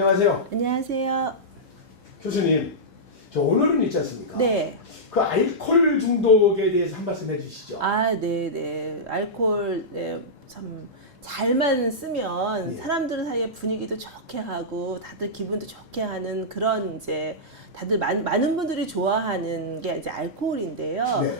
안녕하세요. 안녕하세요. 교수님, 저 오늘은 있지 않습니까? 네. 그 알코올 중독에 대해서 한 말씀 해주시죠. 네네. 알코올, 참, 잘만 쓰면 예. 사람들 사이에 분위기도 좋게 하고, 다들 기분도 좋게 하는 그런 이제, 다들 많은 분들이 좋아하는 게 이제 알코올인데요. 네.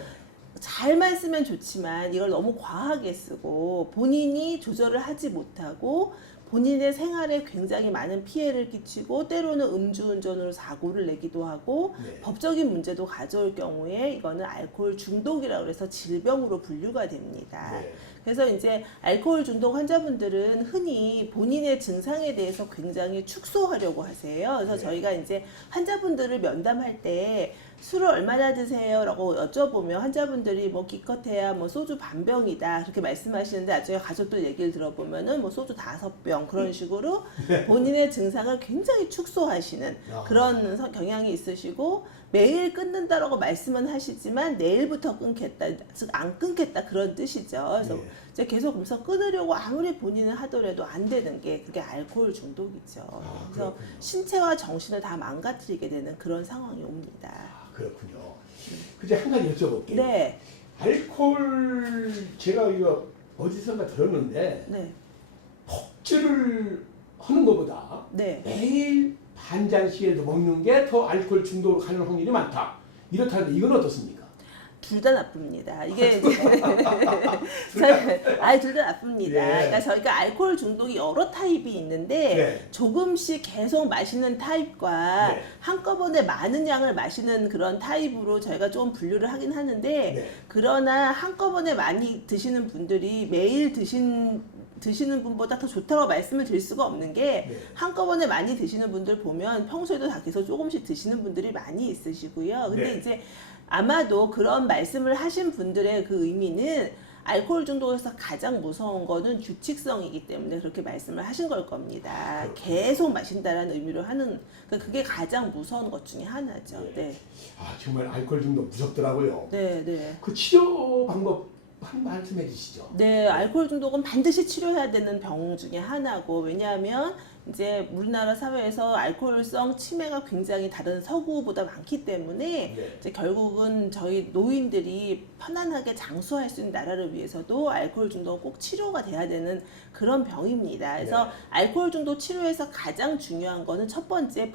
잘만 쓰면 좋지만 이걸 너무 과하게 쓰고 본인이 조절을 하지 못하고 본인의 생활에 굉장히 많은 피해를 끼치고 때로는 음주운전으로 사고를 내기도 하고 네. 법적인 문제도 가져올 경우에 이거는 알코올 중독이라고 해서 질병으로 분류가 됩니다. 네. 그래서 이제 알코올 중독 환자분들은 흔히 본인의 증상에 대해서 굉장히 축소하려고 하세요. 그래서 네. 저희가 이제 환자분들을 면담할 때 술을 얼마나 드세요? 라고 여쭤보면 환자분들이 뭐 기껏해야 뭐 소주 반병이다 그렇게 말씀하시는데 나중에 가족들 얘기를 들어보면은 뭐 소주 5병 그런 식으로 본인의 증상을 굉장히 축소하시는 그런 경향이 있으시고 매일 끊는다라고 말씀은 하시지만 내일부터 끊겠다, 즉 안 끊겠다 그런 뜻이죠. 그래서 네. 이제 계속 그래서 끊으려고 아무리 본인은 하더라도 안 되는 게 그게 알코올 중독이죠. 그래서 그렇군요. 신체와 정신을 다 망가뜨리게 되는 그런 상황이 옵니다. 그렇군요. 그제 한 가지 여쭤볼게요. 네, 알코올 제가 이거 어디선가 들었는데 네, 폭주를 하는 것보다 네. 매일 반 잔씩이라도 먹는 게 더 알코올 중독으로 가는 확률이 많다. 이렇다는데 이건 어떻습니까? 둘 다 나쁩니다. 이게 이제 둘 다 나쁩니다. 예. 그러니까 저희가 알코올 중독이 여러 타입이 있는데 네. 조금씩 계속 마시는 타입과 네. 한꺼번에 많은 양을 마시는 그런 타입으로 저희가 좀 분류를 하긴 하는데 네. 그러나 한꺼번에 많이 드시는 분들이 매일 드시는 분보다 더 좋다고 말씀을 드릴 수가 없는 게 네. 한꺼번에 많이 드시는 분들 보면 평소에도 다 계속 조금씩 드시는 분들이 많이 있으시고요. 근데 네. 이제 아마도 그런 말씀을 하신 분들의 그 의미는 알코올 중독에서 가장 무서운 거는 규칙성이기 때문에 그렇게 말씀을 하신 걸 겁니다. 그렇군요. 계속 마신다라는 의미로 하는 그게 가장 무서운 것 중에 하나죠. 네. 네, 정말 알코올 중독 무섭더라고요. 네, 네. 그 치료 방법 한 말씀해 주시죠. 네, 알코올 중독은 반드시 치료해야 되는 병 중에 하나고 왜냐하면 이제 우리나라 사회에서 알코올성 치매가 굉장히 다른 서구보다 많기 때문에 네. 이제 결국은 저희 노인들이 편안하게 장수할 수 있는 나라를 위해서도 알코올 중독은 꼭 치료가 돼야 되는 그런 병입니다. 그래서 네. 알코올 중독 치료에서 가장 중요한 거는 첫 번째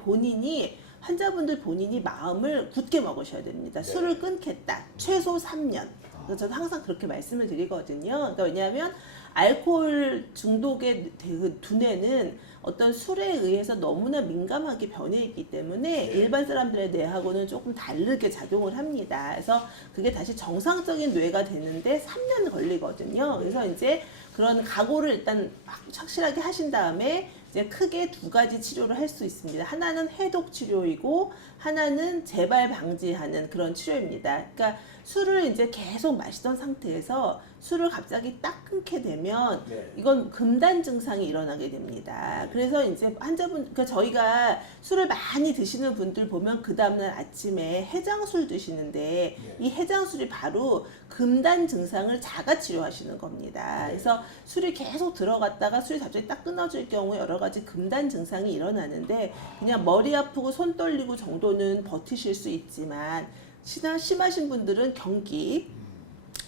환자분들 본인이 마음을 굳게 먹으셔야 됩니다. 네. 술을 끊겠다. 최소 3년. 그래서 저도 항상 그렇게 말씀을 드리거든요. 그러니까 왜냐하면 알코올 중독의 두뇌는 어떤 술에 의해서 너무나 민감하게 변해 있기 때문에 네. 일반 사람들의 뇌하고는 조금 다르게 작용을 합니다. 그래서 그게 다시 정상적인 뇌가 되는데 3년 걸리거든요. 그래서 이제 그런 각오를 일단 확실하게 하신 다음에 이제 크게 두 가지 치료를 할 수 있습니다. 하나는 해독 치료이고 하나는 재발 방지하는 그런 치료입니다. 그러니까 술을 이제 계속 마시던 상태에서 술을 갑자기 딱 끊게 되면 네. 이건 금단 증상이 일어나게 됩니다. 그래서 이제 그러니까 저희가 술을 많이 드시는 분들 보면 그 다음날 아침에 해장술 드시는데 네. 이 해장술이 바로 금단 증상을 자가 치료하시는 겁니다. 네. 그래서 술이 계속 들어갔다가 술이 갑자기 딱 끊어질 경우에 여러 가지 금단 증상이 일어나는데 그냥 머리 아프고 손 떨리고 정도는 버티실 수 있지만 심하신 분들은 경기,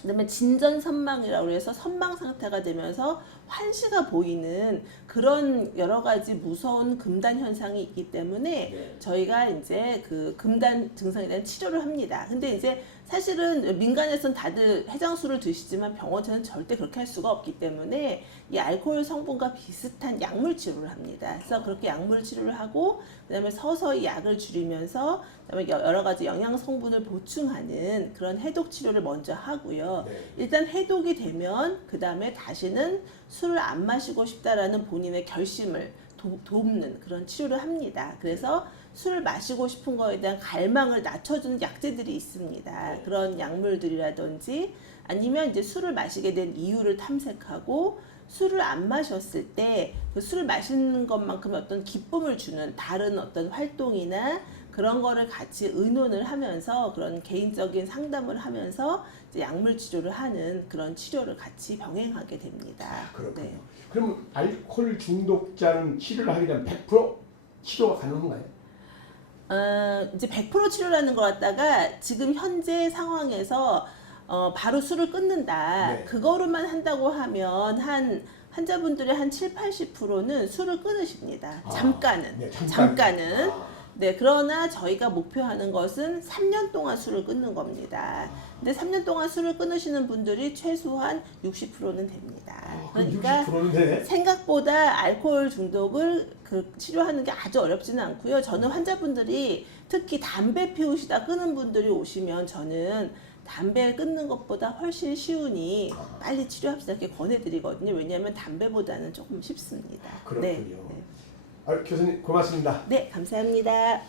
그다음에 진전선망이라고 해서 선망 상태가 되면서 환시가 보이는 그런 여러 가지 무서운 금단 현상이 있기 때문에 네. 저희가 이제 그 금단 증상에 대한 치료를 합니다. 근데 이제 사실은 민간에서는 다들 해장술을 드시지만 병원에서는 절대 그렇게 할 수가 없기 때문에 이 알코올 성분과 비슷한 약물 치료를 합니다. 그래서 그렇게 약물 치료를 하고 그다음에 서서히 약을 줄이면서 그다음에 여러 가지 영양 성분을 보충하는 그런 해독 치료를 먼저 하고요. 네. 일단 해독이 되면 그다음에 다시는 술을 안 마시고 싶다라는 본인의 결심을 돕는 그런 치료를 합니다. 그래서 술을 마시고 싶은 거에 대한 갈망을 낮춰주는 약재들이 있습니다. 네. 그런 약물들이라든지 아니면 이제 술을 마시게 된 이유를 탐색하고 술을 안 마셨을 때 그 술을 마시는 것만큼 어떤 기쁨을 주는 다른 어떤 활동이나 그런 거를 같이 의논을 하면서 그런 개인적인 상담을 하면서 이제 약물 치료를 하는 그런 치료를 같이 병행하게 됩니다. 그렇군요. 네. 그럼 알코올 중독자는 치료를 하게 되면 100% 치료가 가능한가요? 이제 100% 치료라는 것 갖다가 지금 현재 상황에서 바로 술을 끊는다. 네. 그거로만 한다고 하면 환자분들의 한 7, 80%는 술을 끊으십니다. 잠깐은. 네, 잠깐은. 아. 네, 그러나 저희가 목표하는 것은 3년 동안 술을 끊는 겁니다. 근데 3년 동안 술을 끊으시는 분들이 최소한 60%는 됩니다. 그러니까 60%는 돼. 생각보다 알코올 중독을 치료하는 게 아주 어렵지는 않고요. 저는 환자분들이 특히 담배 피우시다 끊은 분들이 오시면 저는 담배 끊는 것보다 훨씬 쉬우니 빨리 치료합시다 이렇게 권해드리거든요. 왜냐하면 담배보다는 조금 쉽습니다. 그렇군요. 네, 교수님 고맙습니다. 네 감사합니다.